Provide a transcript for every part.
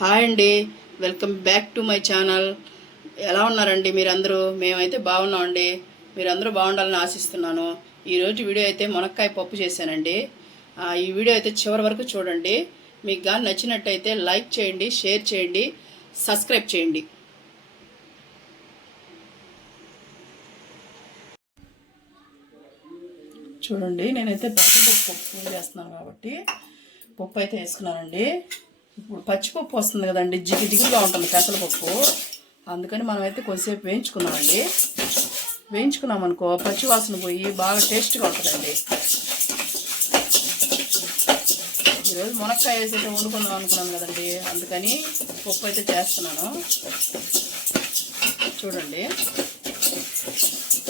Hi అండి. Welcome back to my channel. ఎలా ఉన్నారండి మీరందరూ? మేమైతే బాగున్నామండి మీరందరూ బాగుండాలని ఆశిస్తున్నాను. ఈరోజు వీడియో అయితే మునక్కాయ పప్పు చేశానండి. ఈ వీడియో అయితే చివరి వరకు చూడండి. మీకు కానీ నచ్చినట్టయితే లైక్ చేయండి షేర్ చేయండి సబ్స్క్రైబ్ చేయండి. చూడండి నేనైతే పచ్చిపప్పు పప్పు చేస్తున్నాను కాబట్టి పప్పు అయితే వేసుకున్నానండి. ఇప్పుడు పచ్చిపప్పు వస్తుంది కదండి జిగి జిగురుగా ఉంటుంది పెసరపప్పు అందుకని మనం అయితే కొద్దిసేపు వేయించుకున్నామండి. వేయించుకున్నాం అనుకో పచ్చి వాసన పోయి బాగా టేస్ట్గా ఉంటుందండి. ఈరోజు మునక్కాయ వేసి అయితే వండుకుందాం అనుకున్నాను కదండి అందుకని పప్పు అయితే చేస్తున్నాను. చూడండి.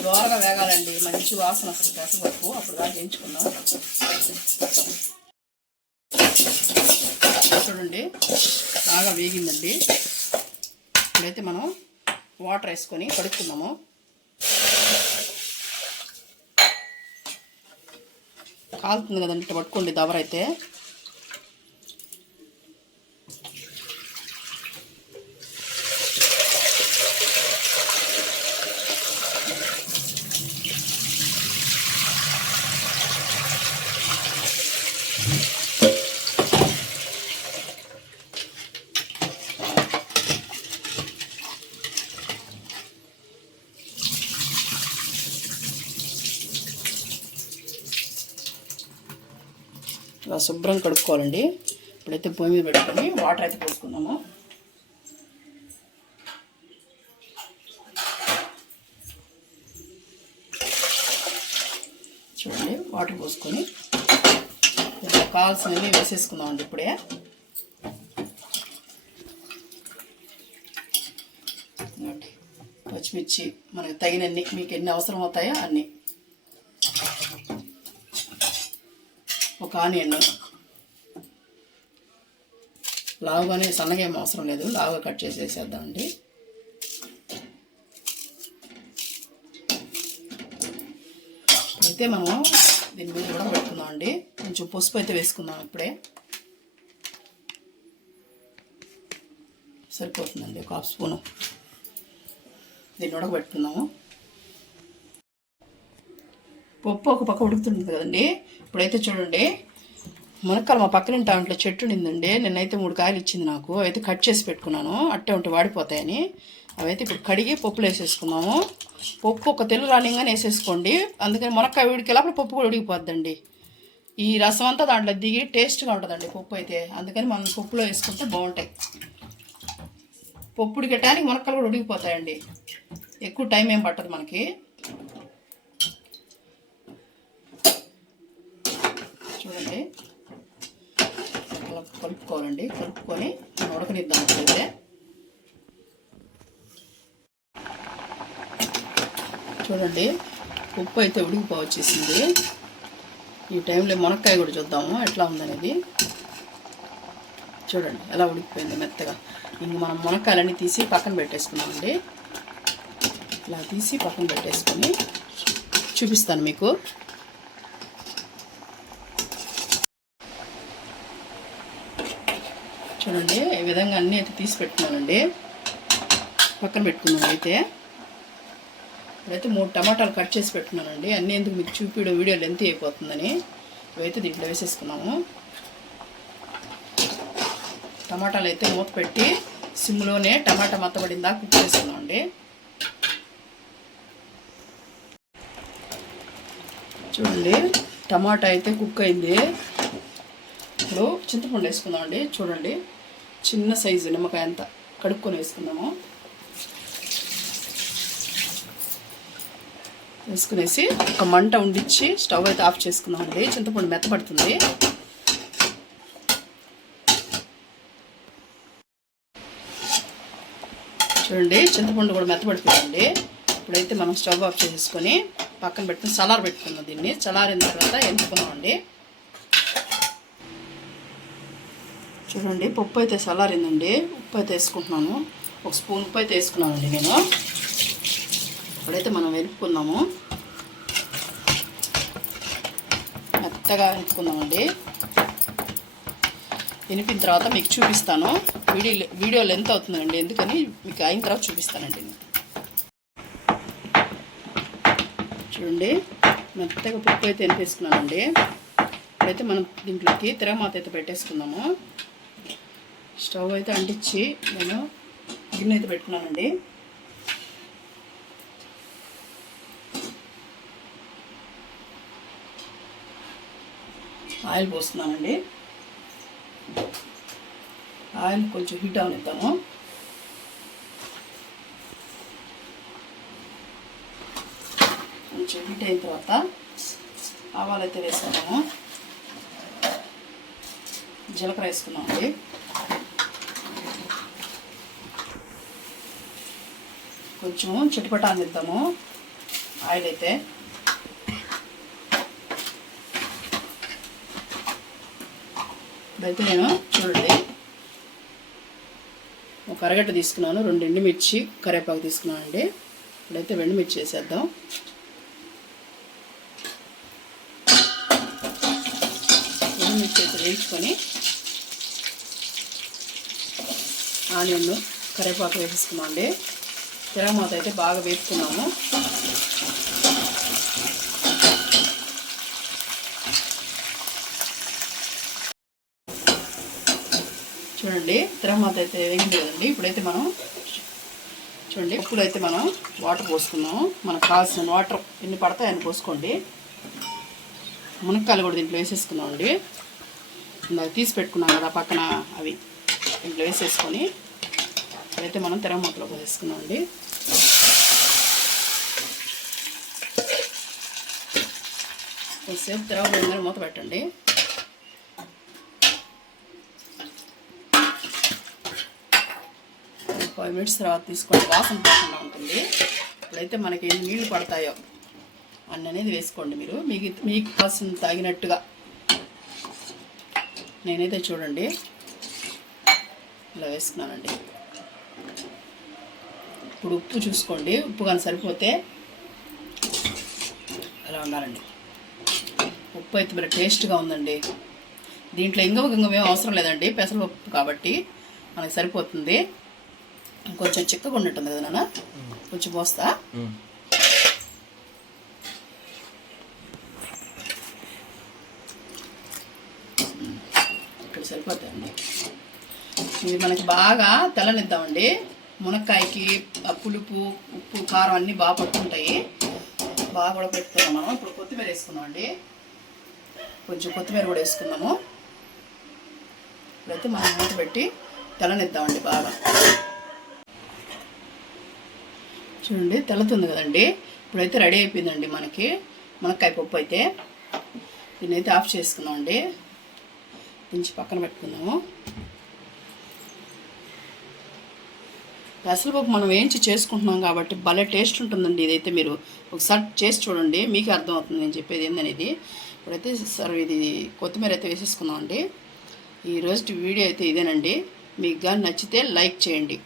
దోరగా వేగాలండి మంచి వాసన వస్తుంది పెసరపప్పు అప్పుడు దాకా వేయించుకుందాం. చూడండి. బాగా వేగిందండి. ఇప్పుడైతే మనం వాటర్ వేసుకొని కడుక్కున్నాము కాలుతుంది కదండి పట్టుకోండి దవరైతే. శుభ్రం కడుక్కోవాలండి. ఇప్పుడైతే భూమి మీద పెట్టుకొని వాటర్ అయితే పోసుకుందాము. చూడండి వాటర్ పోసుకొని కావాల్సినవి వేసేసుకుందామండి ఇప్పుడే. పచ్చిమిర్చి మనకి తగినన్ని మీకు ఎన్ని అవసరం అవుతాయో అన్నీ. ఒక ఆనియన్. లావుగానే సన్నగా ఏం అవసరం లేదు. లావుగా కట్ చేసి వేసేద్దామండి అయితే మనం దీని మీద కూడా పెట్టుకుందాం అండి కొంచెం పసుపు అయితే వేసుకుందాం ఇప్పుడే. సరిపోతుందండి ఒక హాఫ్ స్పూను. దీన్ని ఉడకబెట్టుకుందాము. పప్పు ఒక పక్క ఉడుకుతుంది కదండి. ఇప్పుడైతే చూడండి. మునక్కాలు మా పక్కన దాంట్లో చెట్టు నిందండి నిన్నైతే మూడు కాయలు ఇచ్చింది నాకు. అవైతే కట్ చేసి పెట్టుకున్నాను. అట్టే ఉంటే వాడిపోతాయని. అవైతే ఇప్పుడు కడిగి పప్పులు వేసేసుకున్నాము పప్పు ఒక తెల్ల రానిగానే వేసేసుకోండి. అందుకని మునక్కాయ ఉడికి లోపల పప్పు కూడా ఉడికిపోద్దండి. ఈ రసం అంతా దాంట్లో దిగి టేస్ట్గా ఉంటుందండి పప్పు అయితే. అందుకని మనం పప్పులో వేసుకుంటే బాగుంటాయి. పప్పు ఉడికటానికి మునక్కలు కూడా ఉడికిపోతాయండి. ఎక్కువ టైం ఏం పట్టదు మనకి. చూడండి. అలా కలుపుకోవాలండి. కలుపుకొని ఉడకనిద్దాం అయితే చూడండి ఉప్పు అయితే ఉడికిపోవచ్చేసింది. ఈ టైంలో మునక్కాయ కూడా చూద్దాము ఎట్లా ఉందనేది. చూడండి ఎలా ఉడికిపోయింది మెత్తగా. ఇంక మనం మునక్కాయలన్నీ తీసి పక్కన పెట్టేసుకున్నామండి ఇలా తీసి పక్కన పెట్టేసుకొని చూపిస్తాను మీకు. చూడండి. ఈ విధంగా అన్నీ అయితే తీసి పెట్టుకున్నానండి. పక్కన పెట్టుకున్నాను అయితే. ఇప్పుడైతే మూడు టమాటాలు కట్ చేసి పెట్టుకున్నానండి అన్నీ ఎందుకు మీకు చూపిడో వీడియో లెంత్ అయిపోతుందని. ఇవైతే దీంట్లో వేసేసుకున్నాము. టమాటాలు అయితే మూత పెట్టి సిమ్లోనే టమాటా మత్తబడిందా కుక్ చేసుకున్నామండి చూడండి టమాటా అయితే కుక్ అయింది. ఇప్పుడు చింతపండు వేసుకుందామండి చూడండి. చిన్న సైజు నిమ్మకాయ అంత కడుక్కొని వేసుకుందాము. వేసుకునేసి ఒక మంట ఉండిచ్చి స్టవ్ అయితే ఆఫ్ చేసుకుందామండి. చింతపండు మెత్తపడుతుంది చూడండి చింతపండు కూడా మెత్తపడిపోయిందండి ఇప్పుడైతే మనం స్టవ్ ఆఫ్ చేసుకొని పక్కన పెట్టుకుని చలార పెట్టుకుందాం దీన్ని. చలారిన తర్వాత ఎంచుకుందామండి. చూడండి పప్పు అయితే చల్లారిందండి. ఉప్పు అయితే వేసుకుంటున్నాను. ఒక స్పూన్ ఉప్పు అయితే వేసుకున్నానండి నేను. ఇప్పుడైతే మనం వెనుక్కుందాము మెత్తగా వెనుక్కుందామండి వినిపిన తర్వాత మీకు చూపిస్తాను. వీడియో వీడియో లెంత్ అవుతుందండి. ఎందుకని? మీకు అయిన తర్వాత చూపిస్తానండి నేను. చూడండి మెత్తగా పప్పు అయితే వెనిపేసుకున్నానండి ఇప్పుడైతే మనం దీంట్లోకి తిరగమాత అయితే పెట్టేసుకుందాము. స్టవ్ అయితే అంటించి నేను గిన్నె అయితే పెట్టుకున్నానండి. ఆయిల్ పోస్తున్నానండి. ఆయిల్ కొంచెం హీట్ అవనిద్దాము. కొంచెం హీట్ అయిన తర్వాత ఆవాలు అయితే వేసుకున్నాము జీలకర్ర వేసుకున్నామండి కొంచెం చిటిపట అందిద్దాము. ఆయిల్ అయితే ఇప్పుడైతే నేను చూడండి. ఒక అరగడ్డ తీసుకున్నాను. రెండు ఎండుమిర్చి కరేపాకు తీసుకున్నాను అండి ఇప్పుడైతే వెండుమిర్చి వేసేద్దాం. ఎండుమిర్చి అయితే వేయించుకొని ఆనియన్ కరేపాకు వేసేసుకున్నాం అండి తిరగమాత అయితే బాగా వేసుకున్నాము. చూడండి తిరగమాత అయితే వేగింది కదండి ఇప్పుడైతే మనం చూడండి ఉప్పులు అయితే మనం వాటర్ పోసుకున్నాము. మనకు కావాల్సిన వాటర్ ఎన్ని పడతాయి అని పోసుకోండి. మునక్కాయలు కూడా దీంట్లో వేసేసుకున్నామండి. ఇందాక తీసి పెట్టుకున్నాం కదా పక్కన అవి. దీంట్లో వేసేసుకొని అయితే మనం తెరమూతలో పోసేసుకున్నాం అండి కొద్దిసేపు తిరగబోయిందని మూత పెట్టండి. ఫైవ్ మినిట్స్ తర్వాత తీసుకోండి వాసన పోకుండా ఉంటుంది. ఇప్పుడైతే మనకి ఎన్ని నీళ్ళు పడతాయో అన్న అనేది వేసుకోండి మీరు. మీకు మీకు కాసిన తాగినట్టుగా నేనైతే చూడండి. ఇలా వేసుకున్నానండి. ఇప్పుడు ఉప్పు చూసుకోండి. ఉప్పు కానీ సరిపోతే అలా ఉండాలండి. ఉప్పు అయితే మరి టేస్ట్గా ఉందండి. దీంట్లో ఇంగవ గింగవ ఏం అవసరం లేదండి. పెసరపప్పు కాబట్టి మనకి సరిపోతుంది. కొంచెం చిక్కగా ఉన్నట్టుంది కదా నాన్న? కొంచెం పోస్తా. ఇక్కడ సరిపోతాయండి. ఇది మనకి బాగా తెల్లనిద్దామండి. మునక్కాయకి పులుపు ఉప్పు కారం అన్నీ బాగా పట్టుకుంటాయి. బాగా కూడా పెట్టుకున్నాం మనం. ఇప్పుడు కొత్తిమీర వేసుకున్నామండి కొంచెం కొత్తిమీర కూడా వేసుకున్నాము ఇప్పుడైతే మనం మూత పెట్టి తెల్లనిద్దామండి బాగా. చూడండి తెల్లతుంది కదండి. ఇప్పుడైతే రెడీ అయిపోయిందండి మనకి. మునక్కాయ పప్పు అయితే. దీన్నైతే ఆఫ్ చేసుకున్నామండి దించి పక్కన పెట్టుకుందాము. పెసరపప్పు మనం వేయించి చేసుకుంటున్నాం కాబట్టి భలే టేస్ట్ ఉంటుందండి ఇదైతే మీరు ఒకసారి చేసి చూడండి మీకు అర్థమవుతుంది నేను చెప్పేది ఏందనేది. ఇప్పుడైతే సార్ ఇది కొత్తిమీర అయితే వేసేసుకుందామండి. ఈ రోజు వీడియో అయితే ఇదేనండి. మీకు కానీ నచ్చితే లైక్ చేయండి.